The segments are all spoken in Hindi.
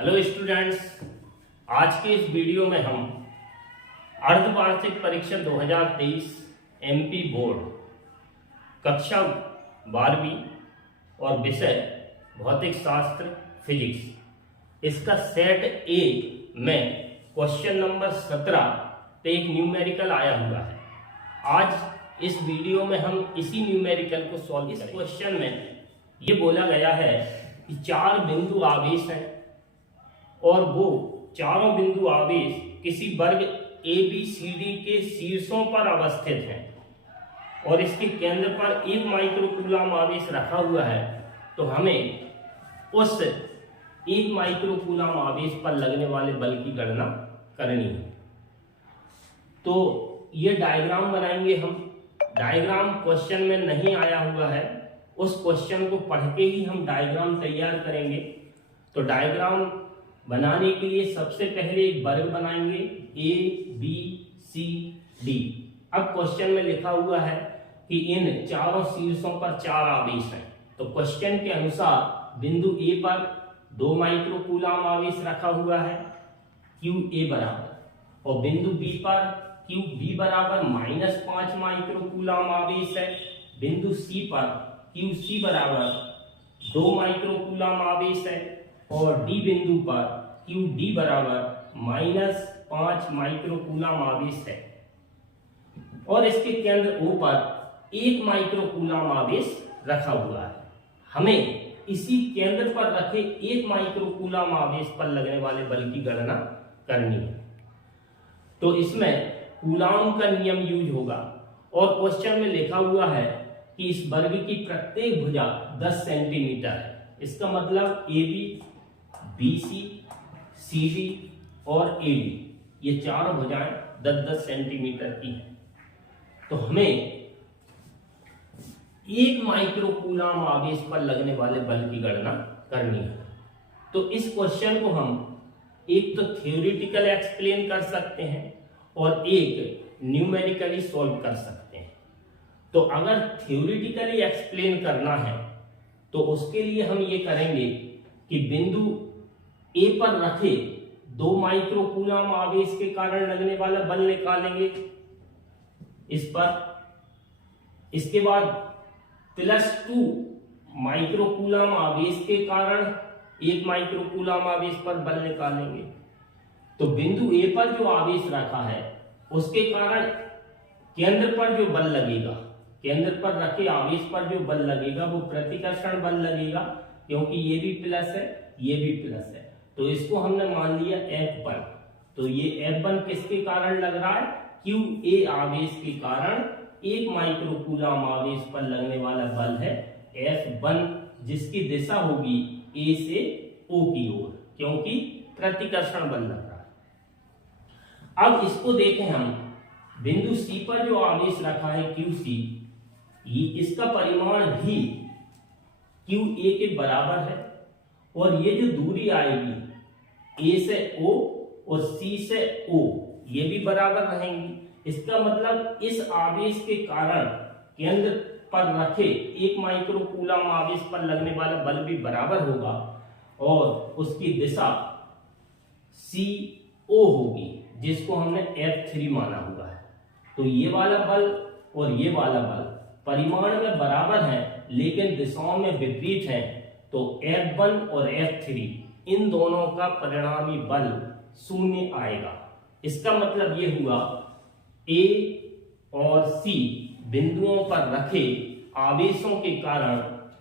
हेलो स्टूडेंट्स, आज के इस वीडियो में हम अर्धवार्षिक परीक्षा 2023 एमपी बोर्ड कक्षा 12वीं और विषय भौतिक शास्त्र फिजिक्स इसका सेट ए में क्वेश्चन नंबर 17 पे एक न्यूमेरिकल आया हुआ है। आज इस वीडियो में हम इसी न्यूमेरिकल को सॉल्व करेंगे। इस क्वेश्चन में ये बोला गया है कि 4 बिंदु आवेश हैं और वो चारों बिंदु आवेश किसी वर्ग ABCD के शीर्षों पर अवस्थित हैं और इसके केंद्र पर 1 माइक्रोकूलम आवेश रखा हुआ है। तो हमें उस 1 माइक्रोकूलम आवेश पर लगने वाले बल की गणना करनी है। तो ये डायग्राम बनाएंगे हम। डायग्राम क्वेश्चन में नहीं आया हुआ है, उस क्वेश्चन को पढ़ के ही हम डायग्राम तैयार करेंगे। तो डायग्राम बनाने के लिए सबसे पहले एक वर्ग बनाएंगे ABCD। अब क्वेश्चन में लिखा हुआ है कि इन चारों शीर्षों पर 4 आवेश हैं। तो क्वेश्चन के अनुसार बिंदु A पर 2 माइक्रोकूलम आवेश रखा हुआ है QA बराबर, और बिंदु B पर QB बराबर -5 माइक्रोकूलम आवेश है। बिंदु C पर QC बराबर 2 माइक्रोकूलम आवेश है और D बिंदु पर QD बराबर -5 माइक्रोकूलम आवेश है और इसके केंद्र O पर 1 माइक्रोकूलम आवेश रखा हुआ है। हमें इसी केंद्र पर रखे 1 माइक्रोकूलम आवेश पर लगने वाले बल की गणना करनी है। तो इसमें कूलॉम का नियम यूज होगा और क्वेश्चन में लिखा हुआ है कि इस वर्ग की प्रत्येक भुजा 10 सेंटीमीटर है। इसका मतलब AB, BC, CD और AD ये 4 भुजाएं 10-10 सेंटीमीटर की हैं। तो हमें 1 माइक्रोकूलम आवेश पर लगने वाले बल की गणना करनी है। तो इस क्वेश्चन को हम एक तो थ्योरेटिकल एक्सप्लेन कर सकते हैं और एक न्यूमेरिकली सॉल्व कर सकते हैं। तो अगर थ्योरेटिकली एक्सप्लेन करना है तो उसके लिए हम ये करेंगे कि बिंदु A पर रखे 2 माइक्रोकूलम आवेश के कारण लगने वाला बल निकालेंगे इस पर। इसके बाद +2 माइक्रोकूलम आवेश के कारण 1 माइक्रोकूलम आवेश पर बल निकालेंगे। तो बिंदु A पर जो आवेश रखा है उसके कारण केंद्र पर जो बल लगेगा, केंद्र पर रखे आवेश पर जो बल लगेगा वो प्रतिकर्षण बल लगेगा, क्योंकि ये भी प्लस है ये भी प्लस है। तो इसको हमने मान लिया F1। तो ये F1 किसके कारण लग रहा है? QA आवेश के कारण 1 माइक्रोकूलम आवेश पर लगने वाला बल है F1, जिसकी दिशा होगी A से O की ओर, क्योंकि प्रतिकर्षण बल लग रहा है। अब इसको देखें हम, बिंदु C पर जो आवेश रखा है QC, इसका परिमाण भी QA के बराबर है और ये जो दूरी आएगी A से O और C से O ये भी बराबर रहेंगी। इसका मतलब इस आवेश के कारण केंद्र पर रखे 1 माइक्रोकूलम आवेश पर लगने वाला बल भी बराबर होगा और उसकी दिशा CO होगी, जिसको हमने F3 माना हुआ है। तो ये वाला बल और ये वाला बल परिमाण में बराबर हैं लेकिन दिशाओं में विपरीत हैं। तो F1 और F3 इन दोनों का परिणामी बल 0 आएगा। इसका मतलब ये हुआ A और C बिंदुओं पर रखे आवेशों के कारण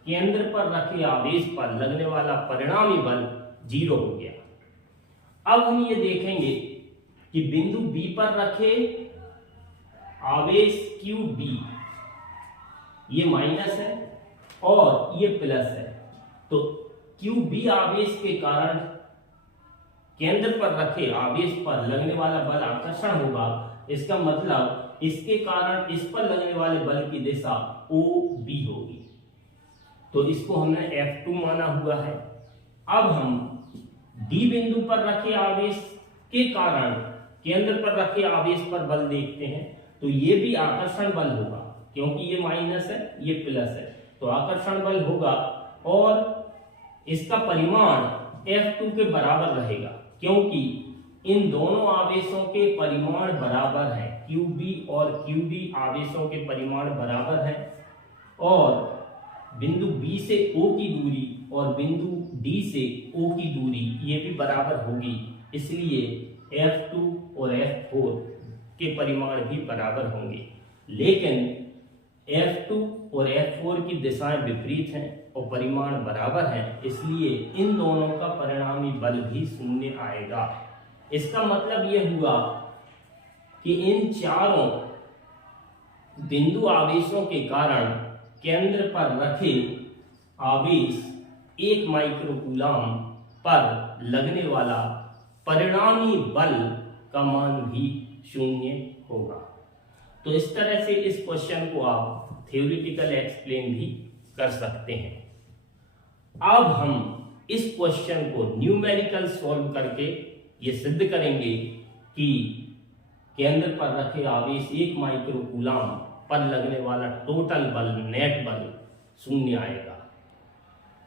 केंद्र पर रखे आवेश पर लगने वाला परिणामी बल 0 हो गया। अब हम ये देखेंगे कि बिंदु B पर रखे आवेश QB ये माइनस है और ये प्लस है। तो QB आवेश के कारण केंद्र पर रखे आवेश पर लगने वाला बल आकर्षण होगा। इसका मतलब इसके कारण इस पर लगने वाले बल की दिशा OB होगी। तो इसको हमने F2 माना हुआ है। अब हम D बिंदु पर रखे आवेश के कारण केंद्र पर रखे आवेश पर बल देखते हैं। तो ये भी आकर्षण बल होगा, क्योंकि ये माइनस है ये प्लस है, तो आकर्षण बल होगा और इसका परिमाण F2 के बराबर रहेगा, क्योंकि इन दोनों आवेशों के परिमाण बराबर है। QB और QD आवेशों के परिमाण बराबर है और बिंदु B से O की दूरी और बिंदु D से O की दूरी ये भी बराबर होगी, इसलिए F2 और F4 के परिमाण भी बराबर होंगे। लेकिन F2 और F4 की दिशाएं विपरीत हैं और परिमाण बराबर हैं, इसलिए इन दोनों का परिणामी बल भी शून्य आएगा। इसका मतलब यह हुआ कि इन चारों बिंदु आवेशों के कारण केंद्र पर रखे आवेश 1 माइक्रोकूलम पर लगने वाला परिणामी बल का मान भी शून्य होगा। तो इस तरह से इस क्वेश्चन को आप थ्योरेटिकल एक्सप्लेन भी कर सकते हैं। अब हम इस क्वेश्चन को न्यूमेरिकल सॉल्व करके ये सिद्ध करेंगे कि केंद्र पर रखे आवेश 1 माइक्रोकूलम पर लगने वाला टोटल बल, नेट बल शून्य आएगा।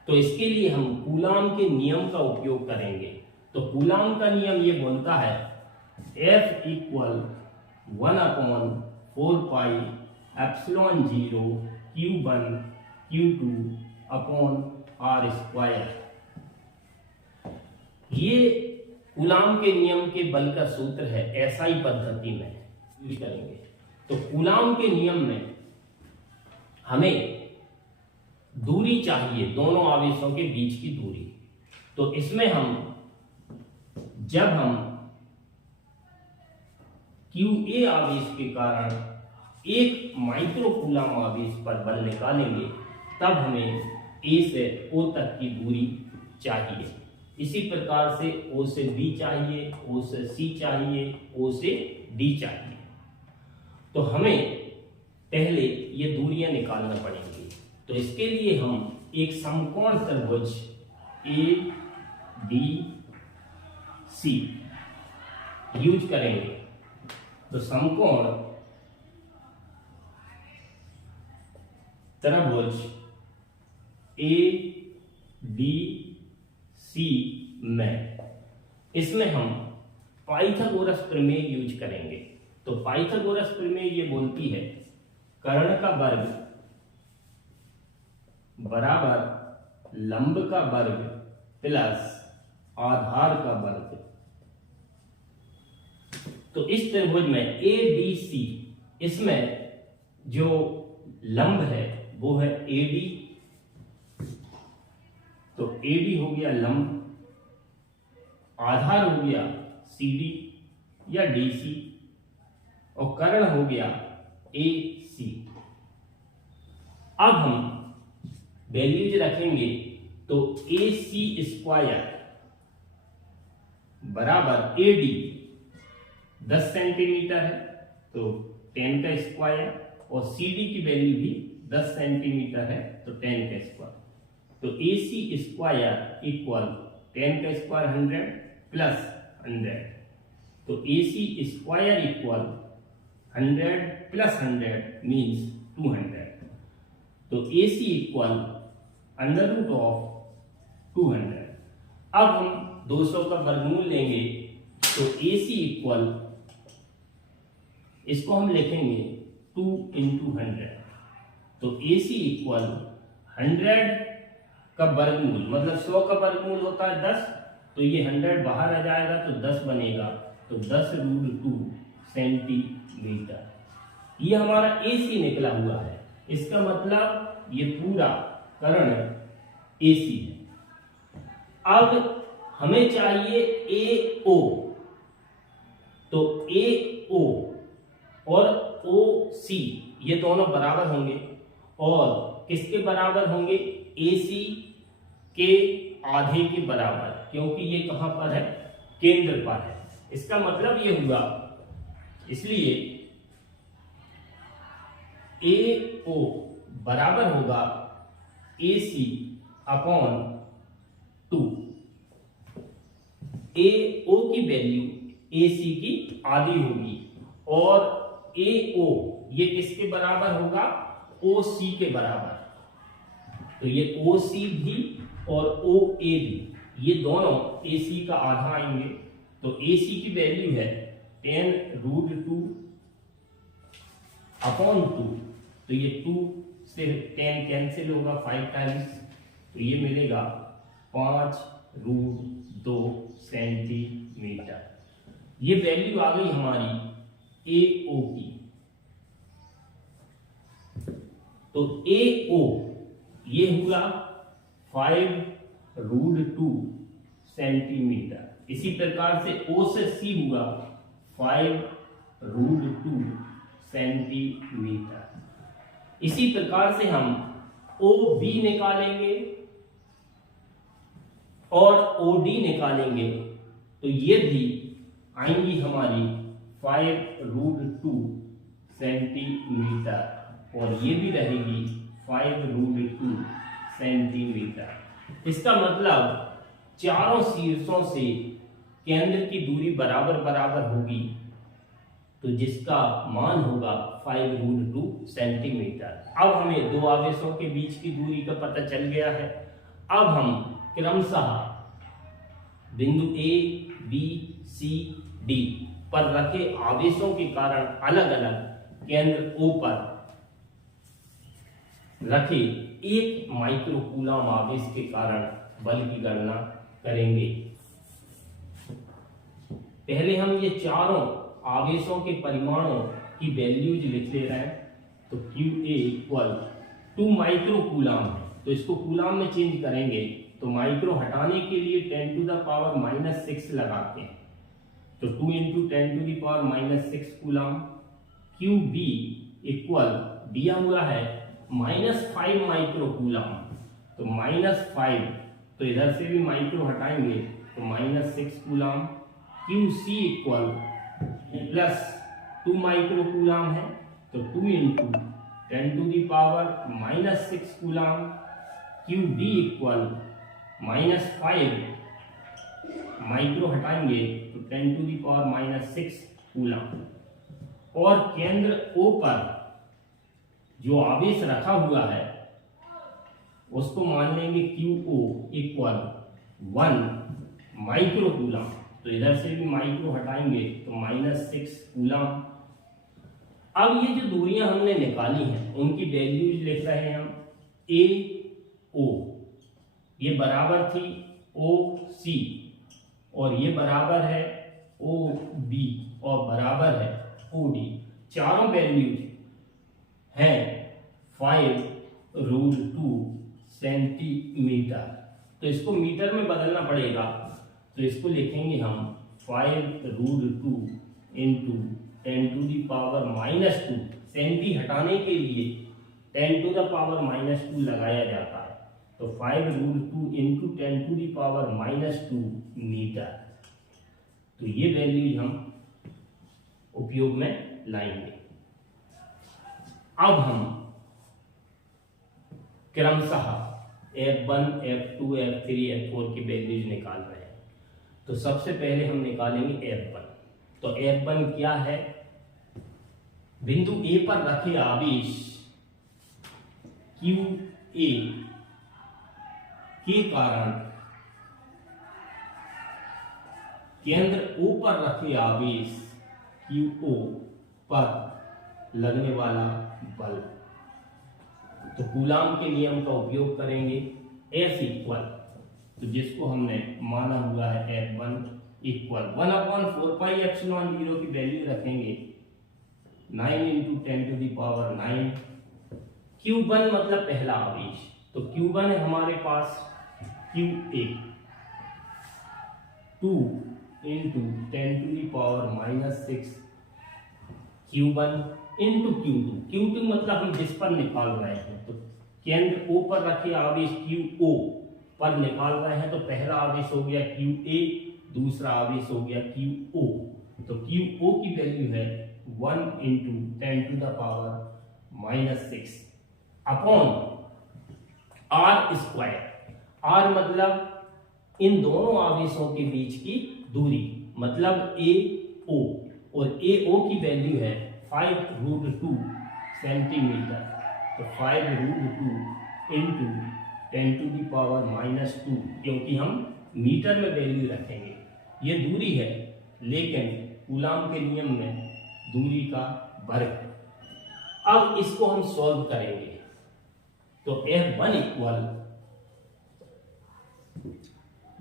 तो इसके लिए हम कूलॉम के नियम का उपयोग करेंगे। तो कूलॉम का नियम ये बोलता है F = 1/4 pi epsilon 0 Q1 Q2 R²। ये कूलॉम के नियम के बल का सूत्र है, SI पद्धति में यूज करेंगे। तो कूलॉम के नियम में हमें दूरी चाहिए, दोनों आवेशों के बीच की दूरी। तो इसमें जब हम QA आवेश के कारण 1 माइक्रोकूलम आवेश पर बल निकालेंगे, तब हमें A से O तक की दूरी चाहिए। इसी प्रकार से O से B चाहिए, O से C चाहिए, O से D चाहिए। तो हमें पहले ये दूरियां निकालना पड़ेंगी। तो इसके लिए हम एक समकोण त्रिभुज ABC यूज करेंगे। तो समकोण त्रिभुज ABC में इसमें हम पाइथागोरस प्रमेय यूज करेंगे। तो पाइथागोरस प्रमेय ये बोलती है कर्ण का वर्ग बराबर लंब का वर्ग प्लस आधार का वर्ग। तो इस त्रिभुज में ABC, इसमें जो लंब है वो है AD। तो AD हो गया लंब, आधार हो गया CD या DC, और कर्ण हो गया AC। अब हम वैल्यूज रखेंगे। तो AC² बराबर AD 10 सेंटीमीटर है, तो 10 का स्क्वायर, और CD की वैल्यू भी 10 सेंटीमीटर है, तो 10 का स्क्वायर। तो AC² = 10 का स्क्वायर 100 प्लस 100। तो AC² = 100 प्लस 100 मीन्स 200। तो AC = √200। अब हम 200 का वर्गमूल लेंगे। तो AC इसको हम लिखेंगे 2 × 100। तो AC = 100 का वर्गमूल, मतलब 100 का वर्गमूल होता है 10, तो ये 100 बाहर आ जाएगा तो 10 बनेगा, तो 10√2 सेंटीमीटर। ये हमारा AC निकला हुआ है। इसका मतलब ये पूरा कर्ण AC है। अब हमें चाहिए AO। तो AO और OC ये दोनों बराबर होंगे, और किसके बराबर होंगे? AC के आधे के बराबर, क्योंकि ये कहां पर है? केंद्र पर है। इसका मतलब ये हुआ, इसलिए AO बराबर होगा AC/2। AO की वैल्यू AC की आधी होगी, और AO ये किसके बराबर होगा? OC के बराबर। तो ये OC भी और OA भी ये दोनों AC का आधा आएंगे, तो AC की वैल्यू है 10√2 अपॉन 2, तो ये 2 से 10 कैंसिल होगा 5 टाइम्स, तो ये मिलेगा 5√2 सेंटीमीटर। ये वैल्यू आ गई हमारी AO की। तो AO ये हुआ 5√2 सेंटीमीटर। इसी प्रकार से O से C हुआ 5√2 सेंटीमीटर। इसी प्रकार से हम OB निकालेंगे और OD निकालेंगे, तो ये भी आएंगी हमारी 5√2 सेंटीमीटर और ये भी रहेगी 5√2 सेंटीमीटर। इसका मतलब चारों शीर्षों से केंद्र की दूरी बराबर बराबर होगी, तो जिसका मान होगा 5√2 सेंटीमीटर। अब हमें दो आवेशों के बीच की दूरी का पता चल गया है। अब हम क्रमशः बिंदु A, B, C, D पर रखे आवेशों के कारण अलग अलग केंद्र O पर रखे 1 माइक्रोकूलम आवेश के कारण बल की गणना करेंगे। पहले हम ये चारों आवेशों के परिमाणों की वैल्यूज लिख ले रहे हैं। तो QA इक्वल 2 माइक्रोकूलम है, तो इसको कूलम में चेंज करेंगे, तो माइक्रो हटाने के लिए 10⁻⁻6 लगाते हैं, तो 2 × 10⁻⁻6 कूलम। QB इक्वल दिया हुआ है -5 माइक्रोकूलम, तो -5, तो इधर से भी माइक्रो हटाएंगे तो -6 कूलम। QC इक्वल +2 माइक्रोकूलम है, तो 2 × 10⁻⁻6 कूलम। QD इक्वल -5 माइक्रो हटाएंगे तो 10⁻⁻6 कूलम। और केंद्र O पर जो आवेश रखा हुआ है उसको मान लेंगे QO इक्वल 1 माइक्रोकूलम, तो इधर से भी माइक्रो हटाएंगे तो -6 कूलम। अब ये जो दूरियां हमने निकाली हैं उनकी वैल्यूज लिख रहे हैं हम। AO ये बराबर थी OC और ये बराबर है OB और बराबर है OD। चारों वैल्यूज हैं 5√2 सेंटीमीटर, तो इसको मीटर में बदलना पड़ेगा, तो इसको लिखेंगे हम 5√2 × 10⁻²। सेंटी हटाने के लिए 10⁻² लगाया जाता है, तो 5√2 × 10⁻² मीटर। तो ये वैल्यू हम उपयोग में लाएंगे। अब हम क्रमशः F1, F2, F3, F4 की वैल्यूज निकाल रहे हैं। तो सबसे पहले हम निकालेंगे F1। तो F1 क्या है? बिंदु A पर रखे आवेश QA के कारण केंद्र O पर रखे आवेश QO पर लगने वाला बल। तो कूलम के नियम का उपयोग करेंगे। F इक्वल, तो जिसको हमने माना हुआ है F1 इक्वल 1/4πε0 की वैल्यू रखेंगे 9 × 10⁻⁹। Q1 मतलब पहला आवेश, तो Q1 है हमारे पास QA 2 × 10⁻⁻6 Q1 × Q2 मतलब हम जिस पर निकाल रहे हैं, तो केंद्र O पर रखे आवेश QO पर निकाल रहे हैं, तो पहला आवेश हो गया QA, दूसरा आवेश हो गया QO। तो QO की वैल्यू है 1 × 10⁻⁻6 अपॉन R²। R मतलब इन दोनों आवेशों के बीच की दूरी, मतलब AO, और AO की वैल्यू है 5√2 सेंटीमीटर। तो 5√2 × 10⁻², क्योंकि हम मीटर में वैल्यू रखेंगे। ये दूरी है, लेकिन कूलाम के नियम में दूरी का वर्ग है। अब इसको हम सॉल्व करेंगे, तो F1 इक्वल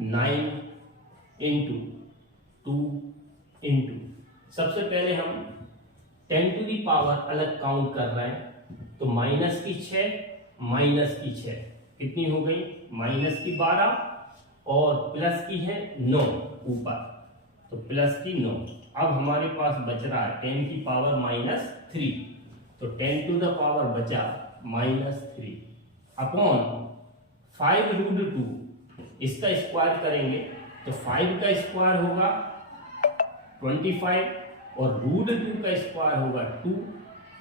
9 इंटू 2 इंटू, सबसे पहले हम 10 टू दी पावर अलग काउंट कर रहे हैं, तो माइनस की 6 कितनी हो गई, माइनस की 12 और प्लस की है 9 ऊपर, तो प्लस की 9। अब हमारे पास बच रहा है 10 की पावर -3, तो 10 टू द पावर बचा -3 अपॉन 5√2, इसका स्क्वायर करेंगे तो 5 का स्क्वायर होगा 25 और √2 का स्क्वायर होगा 2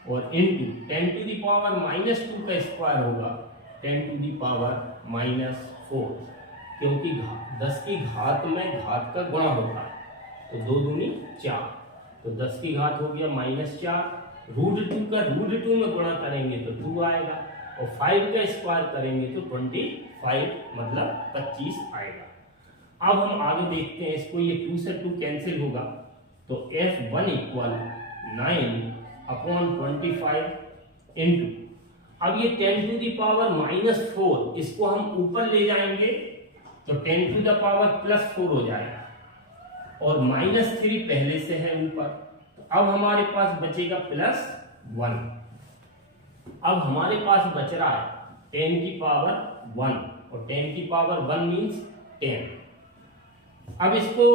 और इंटू 10 टू दी पावर -2 का स्क्वायर होगा 10 टू दी पावर -4, क्योंकि 10 की घात में घात का गुणा होता है, तो 2 दूनी 4, तो 10 की घात हो गया -4, √2 का √2 में गुणा करेंगे तो 2 आएगा और 5 का स्क्वायर करेंगे तो 25 मतलब 25 आएगा। अब हम आगे देखते हैं इसको, ये 2 से 2 कैंसिल होगा, तो F1 इक्वल 9 अपॉन 25 इंटू, अब ये 10 टू दी पावर -4 इसको हम ऊपर ले जाएंगे तो 10 टू द पावर +4 हो जाएगा और -3 पहले से है ऊपर, तो अब हमारे पास बचेगा +1। अब हमारे पास बच रहा है 10 की पावर 1 और 10 की पावर 1 मीन्स 10। अब इसको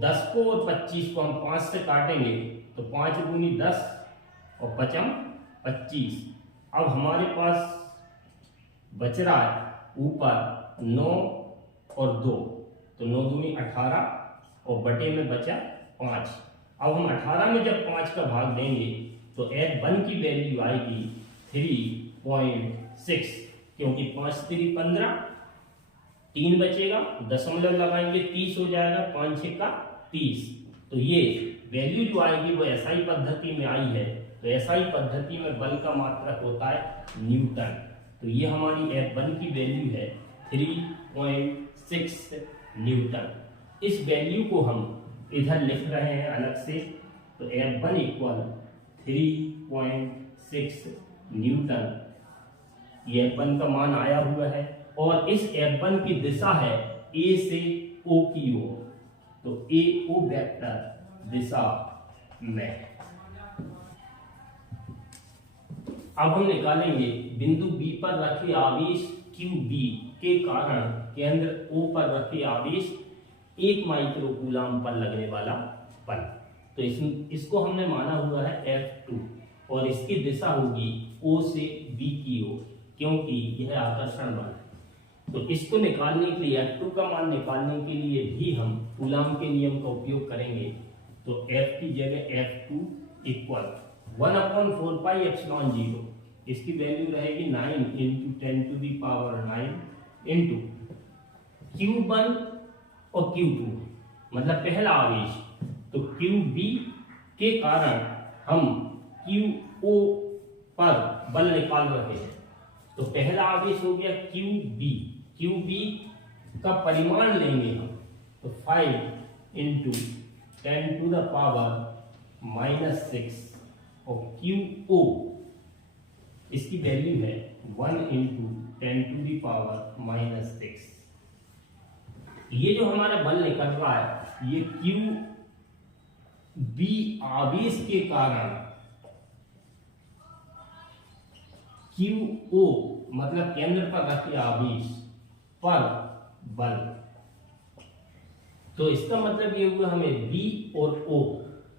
10 को और 25 को हम 5 से काटेंगे तो 5 दूनी 10 और 5 25। अब हमारे पास बच रहा है ऊपर 9 और 2, तो 9 दूनी 18 और बटे में बचा 5। अब हम 18 में जब 5 का भाग देंगे तो F1 की वैल्यू आएगी 3.6, क्योंकि 5 3 15, 3 बचेगा, दशमलव लगाएंगे 30 हो जाएगा, 5 6 का 30। तो ये वैल्यू जो आएगी वो एसआई पद्धति में आई है, तो एसआई पद्धति में बल का मात्रक होता है न्यूटन, तो ये हमारी F1 की वैल्यू है 3.6 न्यूटन। इस वैल्यू को हम इधर लिख रहे हैं अलग से, तो F1 इक्वल 3.6 न्यूटन, ये F1 का मान आया हुआ है और इस F1 की दिशा है A से O की ओर, तो AO वेक्टर दिशा में। अब हम निकालेंगे बिंदु B पर रखे आवेश QB के कारण केंद्र O पर रखे आवेश 1 माइक्रो कूलाम पर लगने वाला बल। तो इसको हमने माना हुआ है F2 और इसकी दिशा होगी O से B की ओर, क्योंकि यह आकर्षण बल है। तो इसको निकालने के लिए F2 का मान निकालने के लिए भी हम कूलाम के नियम का उपयोग करेंगे। तो F की जगह F2 इक्वल 1/4 पाई एप्सिलॉन 0, इसकी वैल्यू रहेगी 9 into 10 to the power 9 into Q1 और Q2 मतलब पहला आवेश, तो QB के कारण हम QO पर बल निकाल रहे हैं, तो पहला आवेश हो गया QB का परिमाण लेंगे हम, तो 5 इंटू 10 टू द पावर -6 और QO इसकी वैल्यू है 1 इंटू 10 टू दी पावर -6। ये जो हमारा बल निकल रहा है ये QB आवेश के कारण QO मतलब केंद्र पर रखे आवेश पर बल, तो इसका मतलब ये हुआ हमें B और O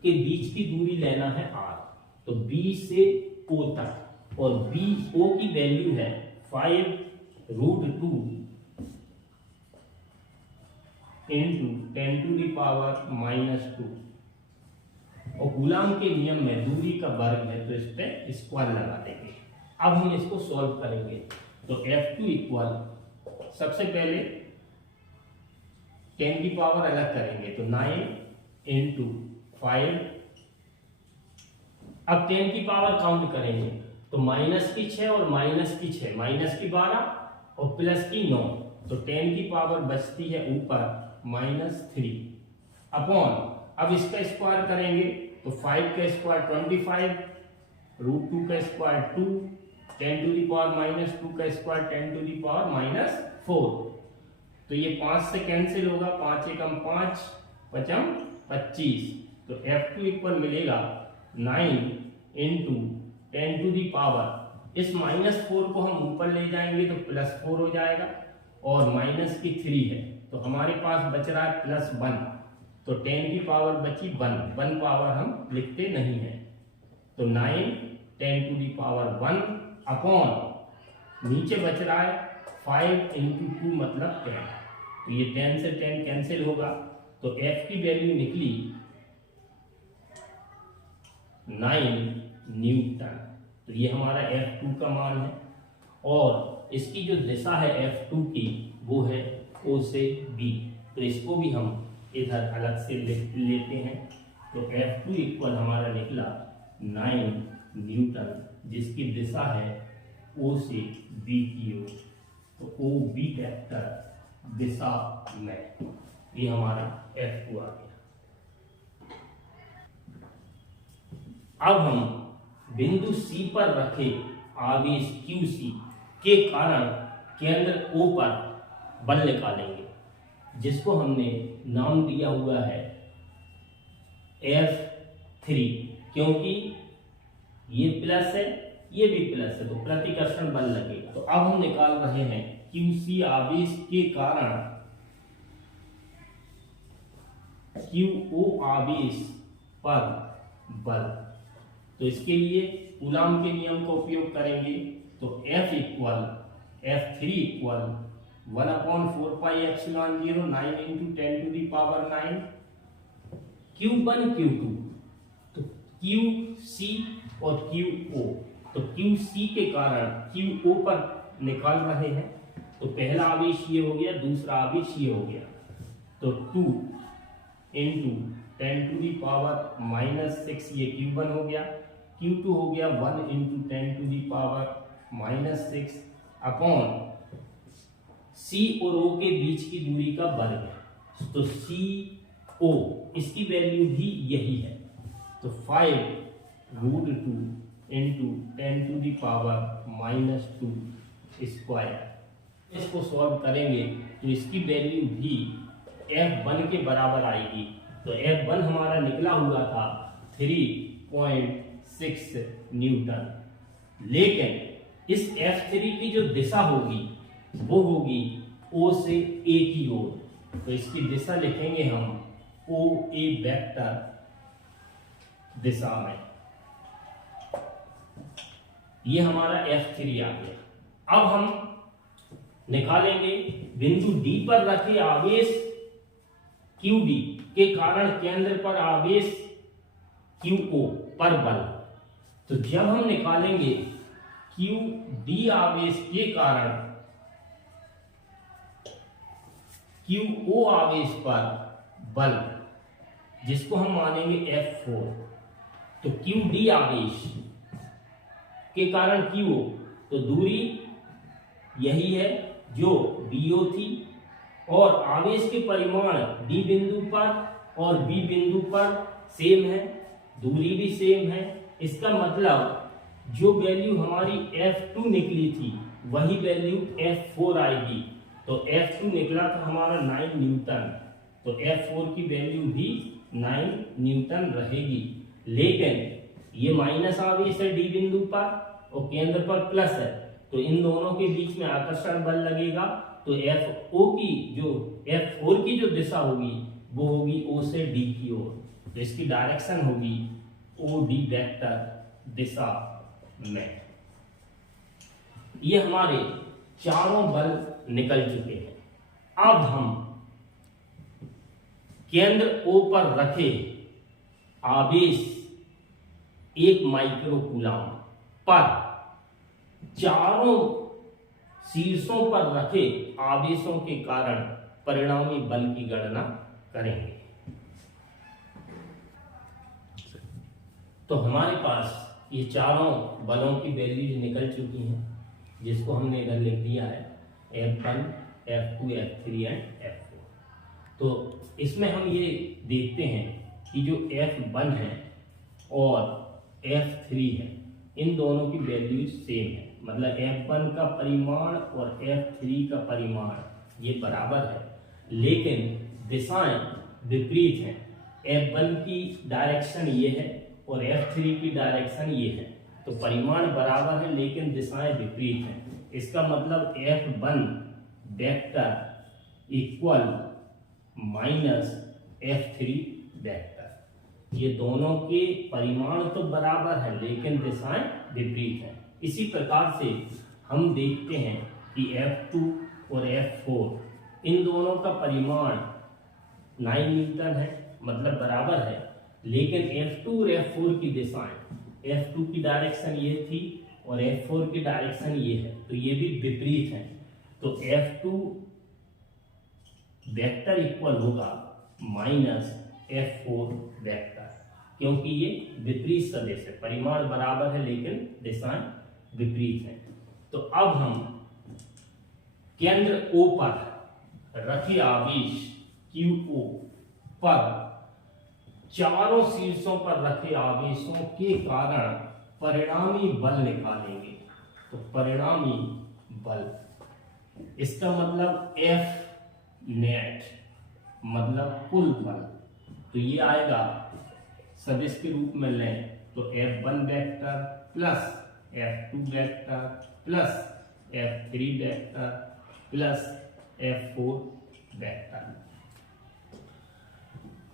के बीच की दूरी लेना है R, तो B से O तक, और BO की वैल्यू है 5√2 इंटू 10 टू दी पावर -2, और कूलाम के नियम में दूरी का वर्ग है तो इस पे स्क्वायर लगा देंगे। अब हम इसको सॉल्व करेंगे, तो F2 इक्वल सबसे पहले 10 की पावर अलग करेंगे तो 9 इंटू 5, अब 10 की पावर काउंट करेंगे तो माइनस की 6 और माइनस की 12 और प्लस की 9, तो 10 की पावर बचती है ऊपर -3 अपॉन, अब इसका स्क्वायर करेंगे तो 5 का स्क्वायर 25, √2 का स्क्वायर 2, 10 टू द पावर -2 का स्क्वायर 10 टू द पावर -4। तो ये 5 से कैंसिल होगा, 5 एकम 5, 5 25। तो F2 इक्वल मिलेगा 9 इंटू 10 टू दी पावर, इस -4 को हम ऊपर ले जाएंगे तो +4 हो जाएगा, और -3 है तो हमारे पास बच रहा है +1। तो 10 की पावर बची 1 पावर हम लिखते नहीं है। तो 9 10 टू दी पावर 1 अपॉन, नीचे बच रहा है 5 इंटू 2 मतलब 10। तो ये 10 से 10 कैंसिल होगा, तो F की वैल्यू निकली 9 न्यूटन। तो ये हमारा F2 का मान है, और इसकी जो दिशा है F2 की वो है O से B। तो इसको भी हम इधर अलग से लेते हैं। तो F2 इक्वल हमारा निकला 9 न्यूटन, जिसकी दिशा है O से B की ओर। तो OB वेक्टर दिशा में, ये हमारा F2 आ गया। अब हम बिंदु C पर रखे आवेश QC के कारण केंद्र O पर बल निकालेंगे, जिसको हमने नाम दिया हुआ है F3, क्योंकि ये प्लस है ये भी प्लस है तो प्रतिकर्षण बल लगेगा। तो अब हम निकाल रहे हैं QC आवेश के कारण QO आवेश पर बल। तो इसके लिए कूलाम के नियम का उपयोग करेंगे। तो F3 equal 1/4πε0 9 into 10 to the power 9 Q1 Q2। तो QC और QO, तो QC के कारण QO पर निकाल रहे हैं। तो पहला आवेश ये हो गया, दूसरा आवेश ये हो गया। तो 2 इंटू 10 टू दी पावर -6 ये Q1 हो गया, Q2 हो गया 1 into 10 to the power -6 upon C और O के बीच की दूरी का वर्ग है। तो CO इसकी वैल्यू भी यही है। तो 5√2 into 10 to the power -2 square. इसको सॉल्व करेंगे तो इसकी वैल्यू भी F1 के बराबर आएगी। तो F1 हमारा निकला हुआ था 3.6 न्यूटन, लेकिन इस F3 की जो दिशा होगी वो होगी O से A की ओर। तो इसकी दिशा लिखेंगे हम OA वेक्टर दिशा में। ये हमारा F3 आ गया। अब हम निकालेंगे बिंदु D पर रखे आवेश QD के कारण केंद्र पर आवेश QO पर बल। तो जब हम निकालेंगे QD आवेश के कारण QO आवेश पर बल, जिसको हम मानेंगे F4, तो QD आवेश के कारण QO, तो दूरी यही है जो BO थी, और आवेश के परिमाण D बिंदु पर और B बिंदु पर सेम है, दूरी भी सेम है। इसका मतलब जो वैल्यू हमारी F2 निकली थी वही वैल्यू F4 आएगी। तो F2 निकला था हमारा 9 न्यूटन, तो F4 की वैल्यू भी 9 न्यूटन रहेगी। लेकिन ये माइनस आवेश है D बिंदु पर और केंद्र पर प्लस है, तो इन दोनों के बीच में आकर्षण बल लगेगा। तो F4 की जो दिशा होगी वो होगी O से D की ओर। तो इसकी डायरेक्शन होगी OD वेक्टर दिशा में। ये हमारे चारों बल निकल चुके हैं। अब हम केंद्र O पर रखे आवेश 1 माइक्रोकूलम पर चारों शीर्षों पर रखे आवेशों के कारण परिणामी बल की गणना करेंगे। तो हमारे पास ये चारों बलों की वैल्यूज निकल चुकी हैं, जिसको हमने इधर लिख दिया है F1, F2, F3 and F4। तो इसमें हम ये देखते हैं कि जो F1 है और F3 है, इन दोनों की वैल्यू सेम है, मतलब F1 का परिमाण और F3 का परिमाण ये बराबर है, लेकिन दिशाएं विपरीत हैं। F1 की डायरेक्शन ये है और F3 की डायरेक्शन ये है, तो परिमाण बराबर है लेकिन दिशाएं विपरीत हैं। इसका मतलब F1 vector equal minus F3 vector, ये दोनों के परिमाण तो बराबर है लेकिन दिशाएं विपरीत हैं। इसी प्रकार से हम देखते हैं कि F2 और F4 इन दोनों का परिमाण 9 न्यूटन है, मतलब बराबर है, लेकिन F2 और F4 की दिशाएं, F2 की डायरेक्शन ये थी और F4 की डायरेक्शन ये है, तो ये भी विपरीत है। तो F2 वेक्टर इक्वल होगा माइनस F4 वेक्टर, क्योंकि ये विपरीत सदिश है, परिमाण बराबर है लेकिन दिशाएं विपरीत हैं। तो अब हम केंद्र O पर रखे आवेश QO पर चारों शीर्षों पर रखे आवेशों के कारण परिणामी बल निकालेंगे। तो परिणामी बल, इसका मतलब F नेट मतलब कुल बल, तो ये आएगा सदिश के रूप में लें तो F1 vector plus F2 vector plus F3 vector plus F4 vector.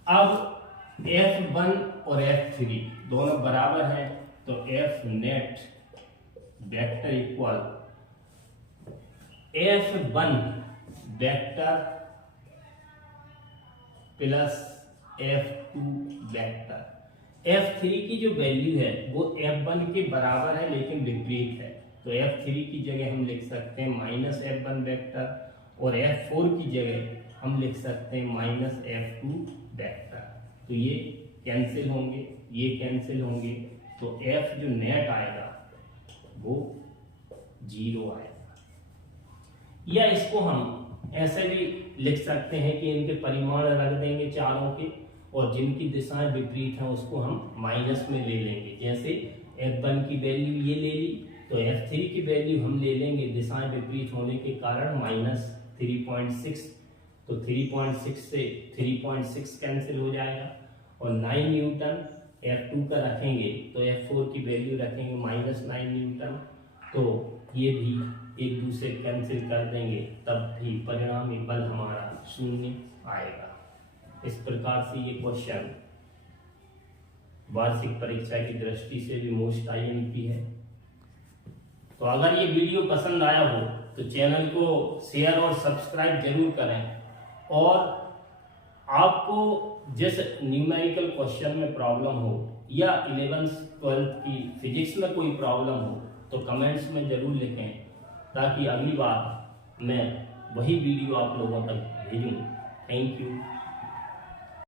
अब F1 और F3 दोनों बराबर हैं, तो F net vector equal F1 vector plus F2 vector. F3 की जो वैल्यू है वो F1 के बराबर है लेकिन विपरीत है, तो F3 की जगह हम लिख सकते हैं माइनस F1 वेक्टर और F4 की जगह हम लिख सकते हैं माइनस F2 वेक्टर। तो ये कैंसिल होंगे, ये कैंसिल होंगे, तो F जो नेट आएगा वो 0 आएगा। या इसको हम ऐसे भी लिख सकते हैं कि इनके परिमाण रख देंगे चारों के, और जिनकी दिशाएं विपरीत हैं उसको हम माइनस में ले लेंगे। जैसे F1 की वैल्यू ये ले ली, तो F3 की वैल्यू हम ले लेंगे दिशाएं विपरीत होने के कारण माइनस 3.6, तो 3.6 से 3.6 कैंसिल हो जाएगा, और 9 न्यूटन F2 का रखेंगे तो F4 की वैल्यू रखेंगे माइनस 9 न्यूटन, तो ये भी एक दूसरे कैंसिल कर देंगे, तब भी परिणामी बल हमारा 0 आएगा। इस प्रकार से ये क्वेश्चन वार्षिक परीक्षा की दृष्टि से भी मोस्ट आईएमपी है। तो अगर ये वीडियो पसंद आया हो तो चैनल को शेयर और सब्सक्राइब जरूर करें, और आपको जिस न्यूमेरिकल क्वेश्चन में प्रॉब्लम हो या 11th 12th की फिजिक्स में कोई प्रॉब्लम हो तो कमेंट्स में जरूर लिखें, ताकि अगली बार मैं वही वीडियो आप लोगों तक भेजूं। Thank you.